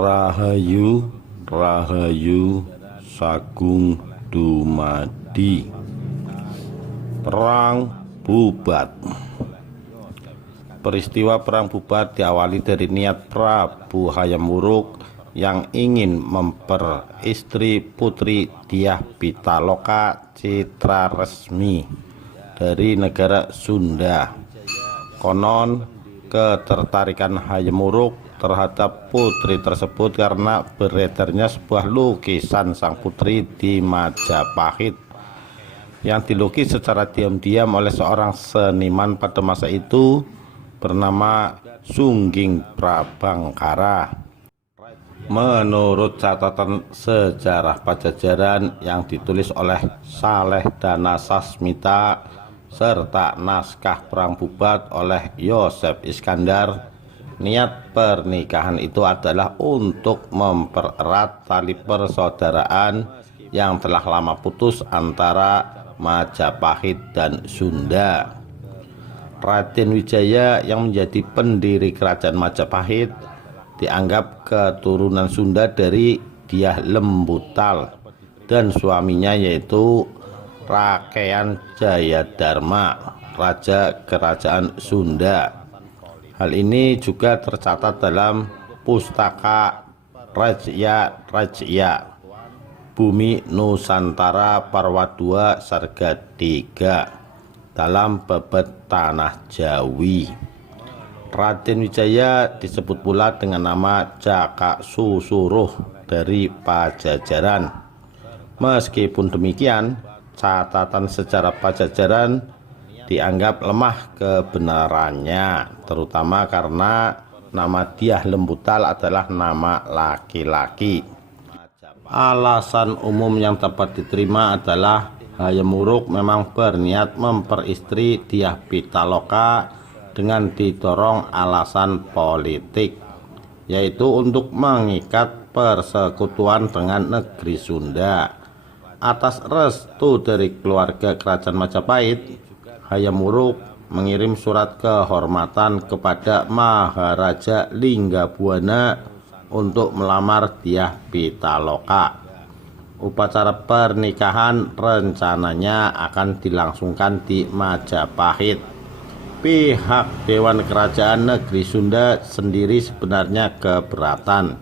Rahayu, Rahayu, Sagung dumadi. Perang Bubat. Peristiwa Perang Bubat diawali dari niat Prabu Hayam Wuruk yang ingin memperistri putri Dyah Pitaloka Citra Resmi dari negara Sunda. Konon ketertarikan Hayam Wuruk terhadap putri tersebut karena beredarnya sebuah lukisan sang putri di Majapahit yang dilukis secara diam-diam oleh seorang seniman pada masa itu bernama Sungging Prabangkara. Menurut catatan sejarah Pajajaran yang ditulis oleh Saleh Dana Sasmita serta naskah Perang Bubat oleh Yosef Iskandar, niat pernikahan itu adalah untuk mempererat tali persaudaraan yang telah lama putus antara Majapahit dan Sunda. Raden Wijaya yang menjadi pendiri kerajaan Majapahit dianggap keturunan Sunda dari Dyah Lembutal dan suaminya yaitu Rakean Jayadharma, Raja Kerajaan Sunda. Hal ini juga tercatat dalam Pustaka Rajya Bumi Nusantara Parwa II Sarga 3 dalam babat Tanah Jawi. Raden Wijaya disebut pula dengan nama Jaka Susuruh dari Pajajaran. Meskipun demikian, catatan sejarah Pajajaran dianggap lemah kebenarannya, terutama karena nama Dyah Lembutal adalah nama laki-laki. Alasan umum yang dapat diterima adalah Hayam Wuruk memang berniat memperistri Dyah Pitaloka dengan didorong alasan politik, yaitu untuk mengikat persekutuan dengan negeri Sunda. Atas restu dari keluarga kerajaan Majapahit, Hayam Wuruk mengirim surat kehormatan kepada Maharaja Linggabuana untuk melamar Dyah Pitaloka. Upacara pernikahan rencananya akan dilangsungkan di Majapahit. Pihak Dewan Kerajaan Negeri Sunda sendiri sebenarnya keberatan,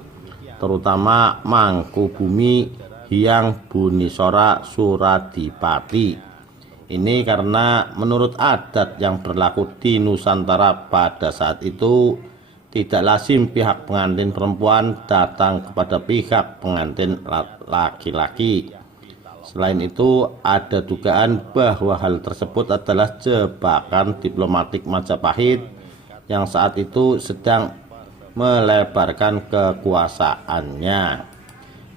terutama Mangkubumi Hyang Bunisora Suradipati. Ini karena menurut adat yang berlaku di Nusantara pada saat itu, tidak lazim pihak pengantin perempuan datang kepada pihak pengantin laki-laki. Selain itu, ada dugaan bahwa hal tersebut adalah jebakan diplomatik Majapahit yang saat itu sedang melebarkan kekuasaannya,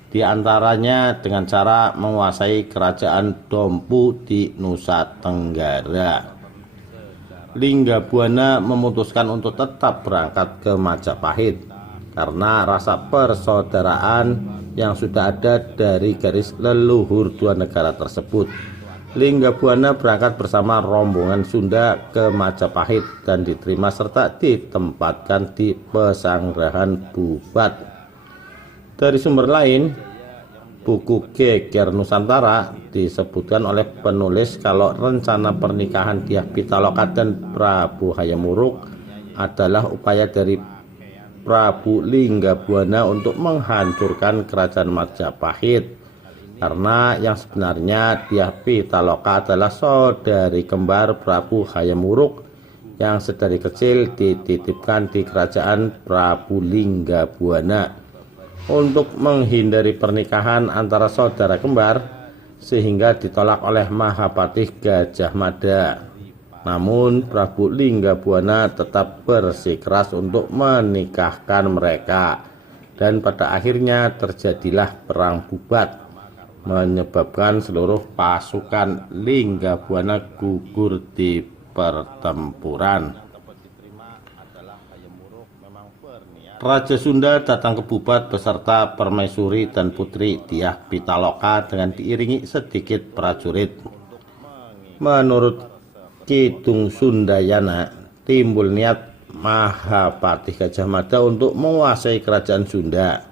di antaranya dengan cara menguasai kerajaan Dompu di Nusa Tenggara. Linggabuana memutuskan untuk tetap berangkat ke Majapahit karena rasa persaudaraan yang sudah ada dari garis leluhur dua negara tersebut. Linggabuana berangkat bersama rombongan Sunda ke Majapahit dan diterima serta ditempatkan di pesanggrahan Bubat. Dari sumber lain, buku Geger Nusantara disebutkan oleh penulis kalau rencana pernikahan Dyah Pitaloka dan Prabu Hayam Wuruk adalah upaya dari Prabu Linggabuana untuk menghancurkan kerajaan Majapahit, karena yang sebenarnya Dyah Pitaloka adalah saudari kembar Prabu Hayam Wuruk yang sedari kecil dititipkan di kerajaan Prabu Linggabuana untuk menghindari pernikahan antara saudara kembar, sehingga ditolak oleh Mahapatih Gajah Mada. Namun Prabu Linggabuana tetap bersikeras untuk menikahkan mereka, dan pada akhirnya terjadilah Perang Bubat, menyebabkan seluruh pasukan Linggabuana gugur di pertempuran. Raja Sunda datang ke Bubat beserta permaisuri dan putri Dyah Pitaloka dengan diiringi sedikit prajurit. Menurut Kidung Sundayana, timbul niat Mahapatih Gajah Mada untuk menguasai kerajaan Sunda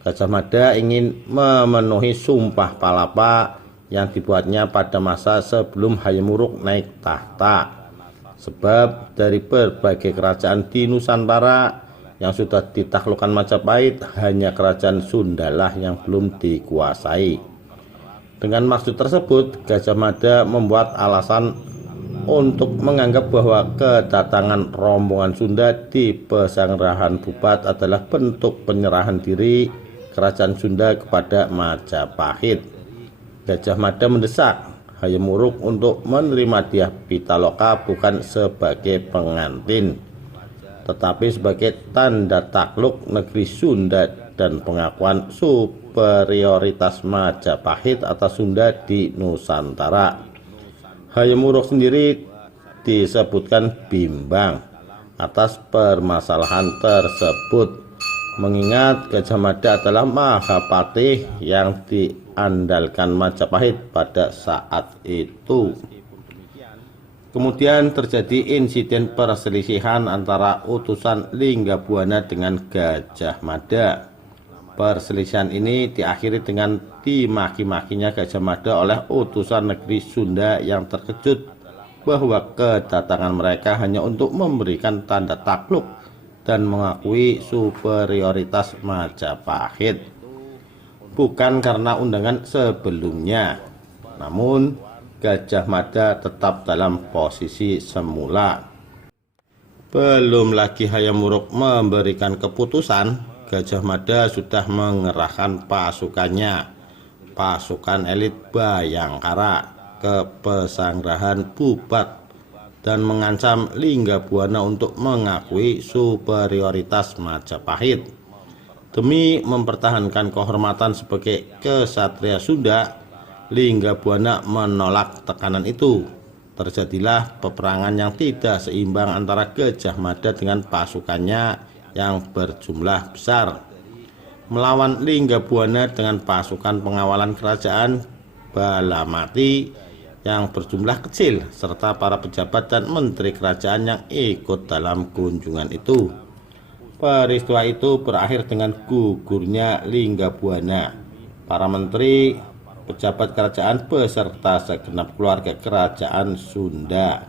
Gajah Mada ingin memenuhi sumpah palapa yang dibuatnya pada masa sebelum Hayam Wuruk naik tahta. Sebab dari berbagai kerajaan di Nusantara yang sudah ditaklukkan Majapahit, hanya kerajaan Sundalah yang belum dikuasai. Dengan maksud tersebut, Gajah Mada membuat alasan untuk menganggap bahwa kedatangan rombongan Sunda di Pesanggerahan Bubat adalah bentuk penyerahan diri kerajaan Sunda kepada Majapahit. Gajah Mada mendesak Hayam Wuruk untuk menerima Dyah Pitaloka bukan sebagai pengantin, tetapi sebagai tanda takluk negeri Sunda dan pengakuan superioritas Majapahit atas Sunda di Nusantara. Hayam Wuruk sendiri disebutkan bimbang atas permasalahan tersebut, mengingat Gajah Mada adalah Mahapatih yang diandalkan Majapahit pada saat itu. Kemudian terjadi insiden perselisihan antara utusan Linggabuana dengan Gajah Mada. Perselisihan ini diakhiri dengan dimaki-makinya Gajah Mada oleh utusan negeri Sunda yang terkejut bahwa kedatangan mereka hanya untuk memberikan tanda takluk dan mengakui superioritas Majapahit, bukan karena undangan sebelumnya. Namun Gajah Mada tetap dalam posisi semula. Belum lagi Hayam Wuruk memberikan keputusan, Gajah Mada sudah mengerahkan pasukannya, pasukan elit Bayangkara, ke Pesanggerahan Bubat dan mengancam Linggabuana untuk mengakui superioritas Majapahit. Demi mempertahankan kehormatan sebagai kesatria Sunda, Linggabuana menolak tekanan itu. Terjadilah peperangan yang tidak seimbang antara Gajah Mada dengan pasukannya yang berjumlah besar melawan Linggabuana dengan pasukan pengawalan kerajaan Balamati yang berjumlah kecil serta para pejabat dan menteri kerajaan yang ikut dalam kunjungan itu. Peristiwa itu berakhir dengan gugurnya Linggabuana. Para menteri, pejabat kerajaan beserta segenap keluarga kerajaan Sunda.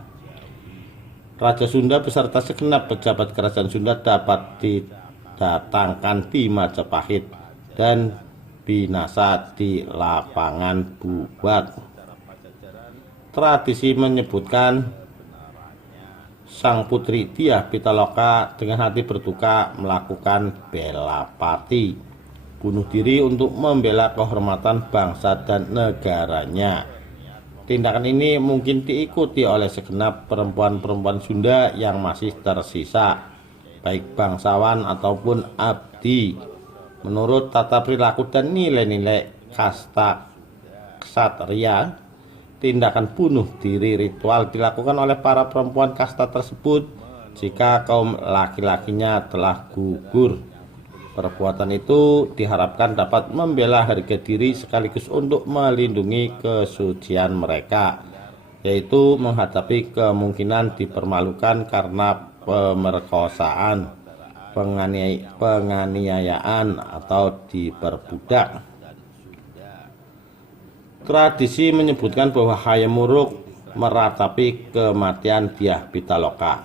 Raja Sunda beserta segenap pejabat kerajaan Sunda dapat didatangkan di Majapahit dan binasa di lapangan Bubat. Tradisi menyebutkan sang putri Dyah Pitaloka dengan hati berduka melakukan bela pati, bunuh diri untuk membela kehormatan bangsa dan negaranya. Tindakan ini mungkin diikuti oleh segenap perempuan-perempuan Sunda yang masih tersisa, baik bangsawan ataupun abdi. Menurut tata perilaku dan nilai-nilai kasta ksatria, tindakan bunuh diri ritual dilakukan oleh para perempuan kasta tersebut jika kaum laki-lakinya telah gugur. Perbuatan itu diharapkan dapat membela harga diri sekaligus untuk melindungi kesucian mereka, yaitu menghadapi kemungkinan dipermalukan karena pemerkosaan, penganiayaan, atau diperbudak. Tradisi menyebutkan bahwa Hayam Wuruk meratapi kematian Dyah Pitaloka.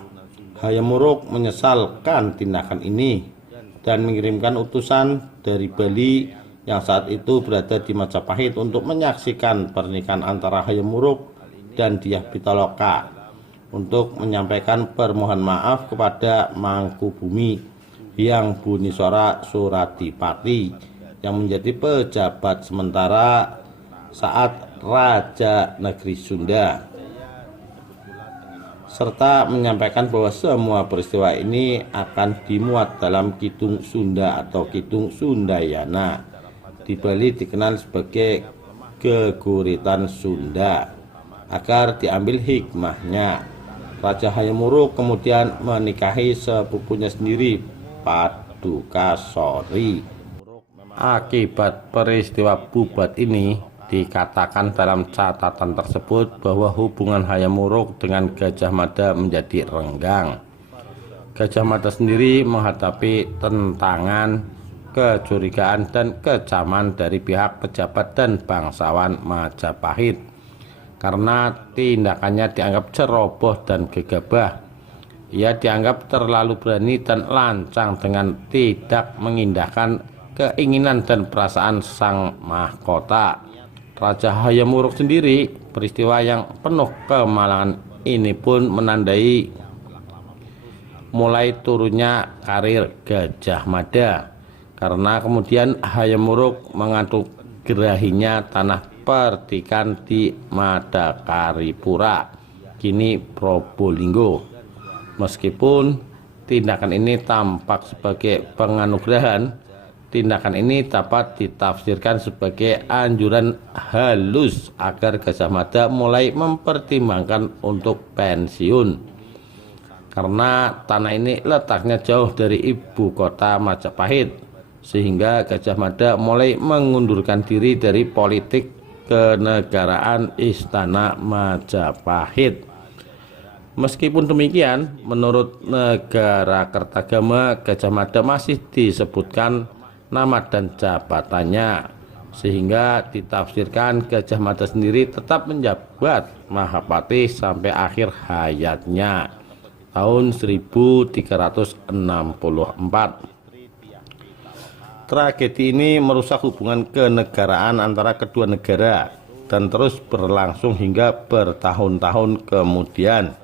Hayam Wuruk menyesalkan tindakan ini dan mengirimkan utusan dari Bali yang saat itu berada di Majapahit untuk menyaksikan pernikahan antara Hayam Wuruk dan Dyah Pitaloka, untuk menyampaikan permohonan maaf kepada Mangkubumi Hyang Buniswara Suradipati yang menjadi pejabat sementara saat Raja Negeri Sunda, serta menyampaikan bahwa semua peristiwa ini akan dimuat dalam Kidung Sunda atau Kidung Sundayana, di Bali dikenal sebagai Geguritan Sunda, agar diambil hikmahnya. Raja Hayam Wuruk kemudian menikahi sepupunya sendiri, Padukasori. Akibat peristiwa Bubat ini, dikatakan dalam catatan tersebut bahwa hubungan Hayam Wuruk dengan Gajah Mada menjadi renggang. Gajah Mada sendiri menghadapi tentangan kecurigaan dan kecaman dari pihak pejabat dan bangsawan Majapahit karena tindakannya dianggap ceroboh dan gegabah. Ia dianggap terlalu berani dan lancang dengan tidak mengindahkan keinginan dan perasaan sang mahkota. Raja Hayam Wuruk sendiri, peristiwa yang penuh kemalangan ini pun menandai mulai turunnya karir Gajah Mada, karena kemudian Hayam Wuruk menganugerahinya tanah pertikan di Madakaripura, kini Probolinggo. Meskipun tindakan ini tampak sebagai penganugerahan, tindakan ini dapat ditafsirkan sebagai anjuran halus agar Gajah Mada mulai mempertimbangkan untuk pensiun. Karena tanah ini letaknya jauh dari ibu kota Majapahit, sehingga Gajah Mada mulai mengundurkan diri dari politik kenegaraan Istana Majapahit. Meskipun demikian, menurut Negara Kertagama, Gajah Mada masih disebutkan nama dan jabatannya, sehingga ditafsirkan Gajah Mada sendiri tetap menjabat Mahapati sampai akhir hayatnya tahun 1364. Tragedi ini merusak hubungan kenegaraan antara kedua negara dan terus berlangsung hingga bertahun-tahun kemudian.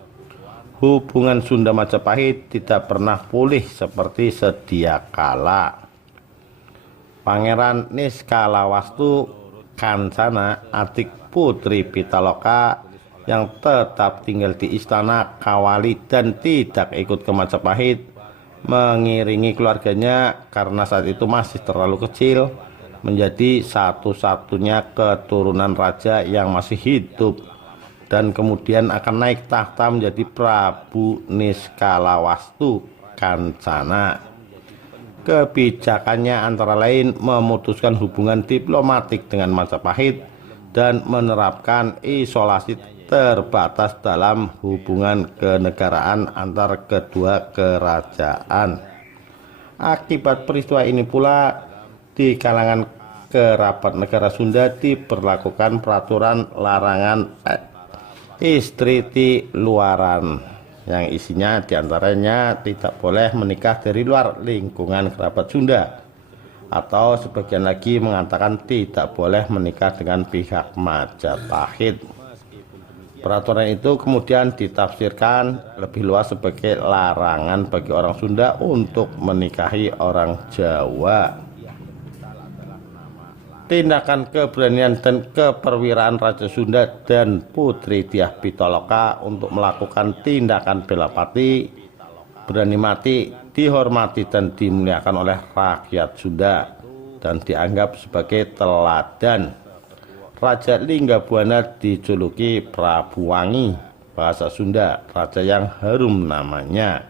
Hubungan Sunda Majapahit tidak pernah pulih seperti sedia kala. Pangeran Niskalawastu Kancana, adik Putri Pitaloka yang tetap tinggal di istana Kawali dan tidak ikut ke Majapahit, mengiringi keluarganya karena saat itu masih terlalu kecil, menjadi satu-satunya keturunan raja yang masih hidup dan kemudian akan naik tahta menjadi Prabu Niskalawastu Kancana. Kebijakannya antara lain memutuskan hubungan diplomatik dengan Majapahit dan menerapkan isolasi terbatas dalam hubungan kenegaraan antar kedua kerajaan. Akibat peristiwa ini pula, di kalangan kerabat negara Sunda diberlakukan peraturan larangan istri di luaran, yang isinya diantaranya tidak boleh menikah dari luar lingkungan kerabat Sunda, atau sebagian lagi mengatakan tidak boleh menikah dengan pihak Majapahit. Peraturan itu kemudian ditafsirkan lebih luas sebagai larangan bagi orang Sunda untuk menikahi orang Jawa. Tindakan keberanian dan keperwiraan Raja Sunda dan Putri Dyah Pitaloka untuk melakukan tindakan bela pati, berani mati, dihormati dan dimuliakan oleh rakyat Sunda dan dianggap sebagai teladan. Raja Linggabuana dijuluki Prabu Wangi, bahasa Sunda, raja yang harum namanya,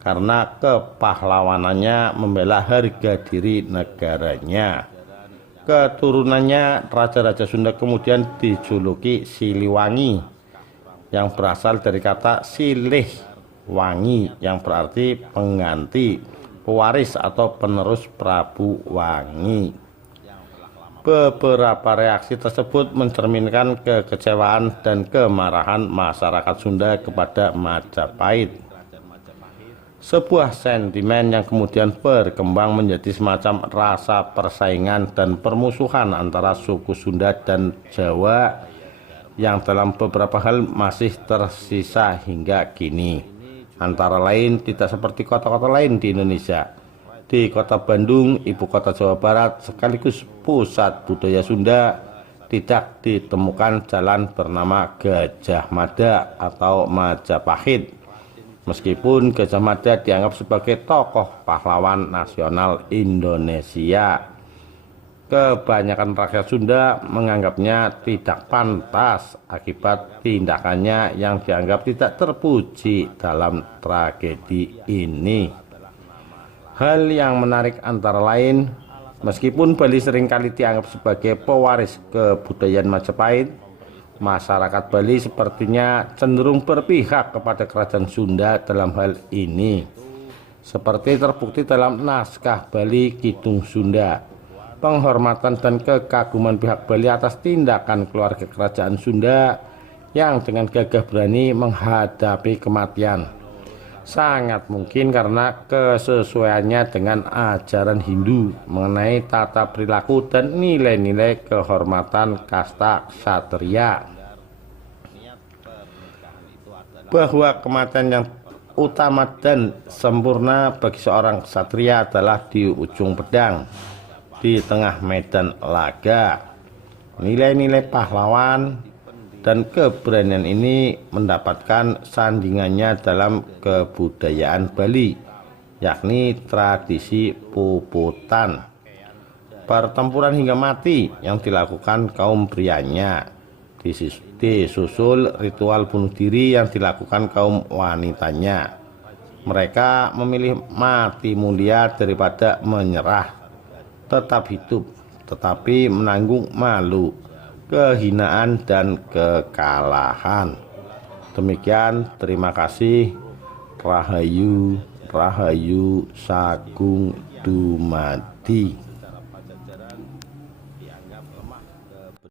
karena kepahlawanannya membela harga diri negaranya. Keturunannya raja-raja Sunda kemudian dijuluki Siliwangi, yang berasal dari kata silih wangi, yang berarti pengganti, pewaris atau penerus Prabu Wangi. Beberapa reaksi tersebut mencerminkan kekecewaan dan kemarahan masyarakat Sunda kepada Majapahit. Sebuah sentimen yang kemudian berkembang menjadi semacam rasa persaingan dan permusuhan antara suku Sunda dan Jawa yang dalam beberapa hal masih tersisa hingga kini. Antara lain tidak seperti kota-kota lain di Indonesia. Di kota Bandung, ibu kota Jawa Barat sekaligus pusat budaya Sunda, tidak ditemukan jalan bernama Gajah Mada atau Majapahit. Meskipun Gajah Mada dianggap sebagai tokoh pahlawan nasional Indonesia, kebanyakan rakyat Sunda menganggapnya tidak pantas akibat tindakannya yang dianggap tidak terpuji dalam tragedi ini. Hal yang menarik antara lain, meskipun Bali seringkali dianggap sebagai pewaris kebudayaan Majapahit, masyarakat Bali sepertinya cenderung berpihak kepada kerajaan Sunda dalam hal ini. seperti terbukti dalam naskah Bali Kidung Sunda. Penghormatan dan kekaguman pihak Bali atas tindakan keluarga kerajaan Sunda yang dengan gagah berani menghadapi kematian sangat mungkin karena kesesuaiannya dengan ajaran Hindu mengenai tata perilaku dan nilai-nilai kehormatan kasta ksatria, bahwa kematian yang utama dan sempurna bagi seorang ksatria adalah di ujung pedang, di tengah medan laga. Nilai-nilai pahlawan dan keberanian ini mendapatkan sandingannya dalam kebudayaan Bali, yakni tradisi puputan, pertempuran hingga mati yang dilakukan kaum prianya, disusul ritual bunuh diri yang dilakukan kaum wanitanya. Mereka memilih mati mulia daripada menyerah, tetap hidup tetapi menanggung malu, kehinaan, dan kekalahan. Demikian, terima kasih. Rahayu, Rahayu Sagung Dumadi.